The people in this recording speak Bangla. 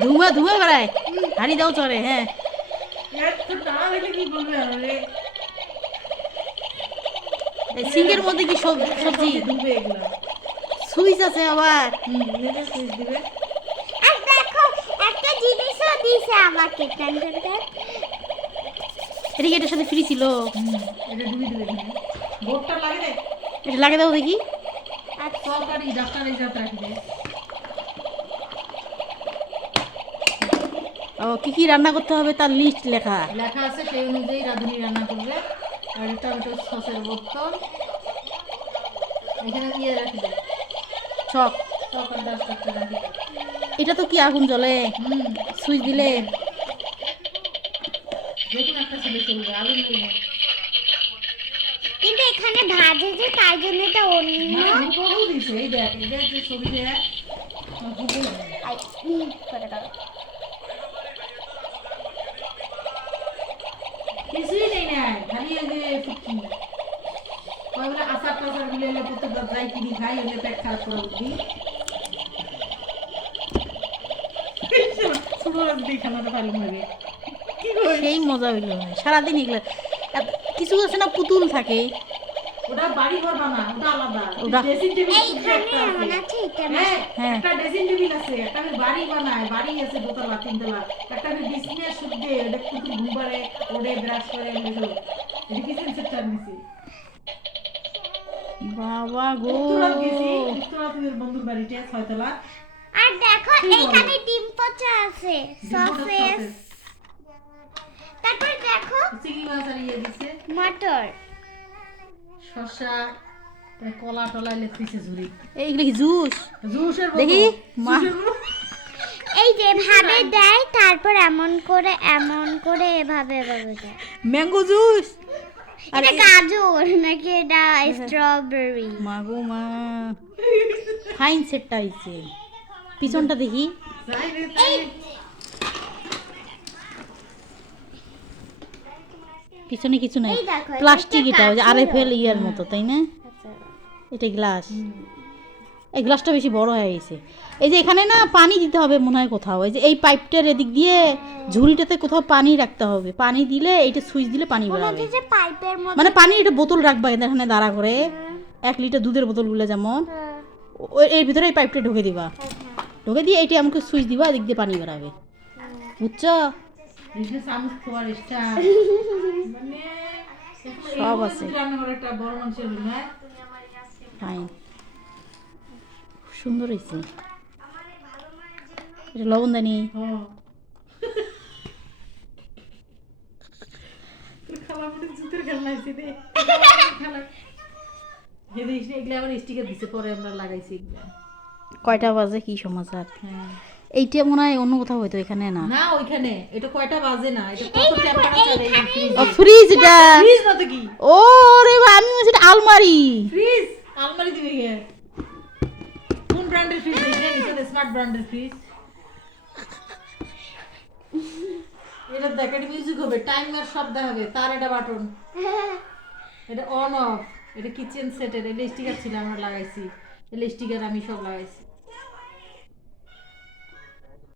ধুমা ধুমা বেড়ায় হাড়ি দাও চড়ে। হ্যাঁ সিঙ্কের মধ্যে কি সবজি সুইচ আছে আবার। সুইচ দিবে। আর দেখো একটা জিনিসও দিছে আমাকে টেনশনটা। এটা কি এটার সাথে ফ্রি ছিল? এটা ডুবি দিবে এখানে। বোর্ডটা লাগে দে। এটা লাগে দাও দেখি। আর তরকারি ডাক্তার এই যাত্রা রাখি দে। ও কি কি রান্না করতে হবে তার লিস্ট লেখা। লেখা আছে সেই অনুযায়ী রাঁধুনি রান্না করবে। আর টমেটো সসের বোতল এখানে দিয়ে রাখি দে। ছক তরকারি ডাস্টারটা রাখি দে। এটা তো কি আগুন জ্বলে সুইচ দিলে? দেখুন একটা ছেলে চলবে আলু নেই। কিন্তু এখানে ভাজে যে তাই জন্য এটা অন্য। হুবহু দিছে এই দেখ এই দেখ যে ছবি দেখ হুবহু। আই করে দাও। কিছুই নেই নাই খালি এই যে ফুটকি কয়বেলা আচার টাচার গুলো এলে প্রত্যেকবার যাই কিনি খাই এলে পেট খারাপ করে উঠবি। ছোট রাখবি খানাটা ভালো হবে। কি করে সেই মজা হইলো সারাদিন এগুলো। কিছু আছে না পুতুল থাকে ওটা বাড়ি ঘর বানা ওটা আলাদা। ওটা- ড্রেসিং টেবিল এইখানে এমন আছে এটা হ্যাঁ হ্যাঁ। একটা ড্রেসিং টেবিল আছে একটা আমি বাড়ি বানায় বাড়ি আছে দোতলা তিনতলা একটা আমি বিছনা শুদ্ধে ওটা পুতুল ঘুমপারে ওড়ে ব্রাশ করে এলো এটা কিচেন সেক্টর নিছি। বাবা গো। উত্তরা গেছি উত্তরা তুমি বন্ধুর বাড়িতে ছয়তলা। আর দেখো কি বলো? এইখানে ডিম পচা আছে সসেস। তারপর দেখো চিংড়ি মাছ আর ইয়ে দিছে মটর। শসা কলা টলা এলে ফ্রিজে ঝুরি এইগুলো কি জুস? জুসের দেখি, মা। এই যে ভাবে দেয় তারপর এমন করে এভাবে এভাবে দেয়। Mango juice. আর এটা গাজর নাকি এটা স্ট্রবেরি? মা গো মা ফাইন সেটটা হইছে। পিছনটা দেখি। পিছনে কিছু নাই এই দেখো, এটা প্লাস্টিক। এটা ওই যে কাচের আরএফএল ইয়ার মতো তাই না? এটা গ্লাস। এই গ্লাসটা বেশি বড় হয়ে গেছে। এই যে এখানে না পানি দিতে হবে মনে হয় কোথাও। এই যে এই পাইপটার এদিক দিয়ে ঝুড়িটাতে কোথাও পানি রাখতে হবে। পানি দিলে এইটা সুইচ দিলে পানি বেরোবে। যে পাইপের মধ্যে মানে পানি এটা বোতল রাখবা এখানে দাঁড়া করে 1 লিটার দুধের বোতলগুলো যেমন এর ভিতরে এই পাইপটা ঢুকে দিবা। ঢুকে দিয়ে এইটা আমাকে সুইচ দিবা এদিক দিয়ে পানি বেরাবে। বুঝছো? এটা চামচ খোয়ার ইচ্ছা মানে সব আছে। রান্নাঘরে একটা বড় মানুষের রুম। হ্যাঁ ফাইন সুন্দর হয়েছে। এটা লবণদানি। খালা মনে জুতের খেলনা হয়েছে রে খেলা হেদিস এগুলা আবার স্টিকার দিছে পরে আমরা লাগাইছি এগুলা। কয়টা বাজে কি সমাচার? হ্যাঁ এইটা মনে হয় অন্য কোথাও হয়তো এখানে না। না ওইখানে এটা কয়টা বাজে না এটা কত টেম্পারেচার এই ফ্রিজ ও ফ্রিজ এটা। ফ্রিজ না তো কি ও রে আমি বলছি এটা আলমারি। ফ্রিজ আলমারি দিবে কে কোন ব্র্যান্ডের ফ্রিজ এটা নিচে স্মার্ট ব্র্যান্ডের ফ্রিজ। এটা দেখ এটা মিউজিক হবে টাইমার সব দেখাবে তার এটা বাটন এটা অন অফ এটা কিচেন সেটের এটা স্টিকার ছিল আমরা লাগাইছি এই স্টিকার আমি সব লাগাইছি।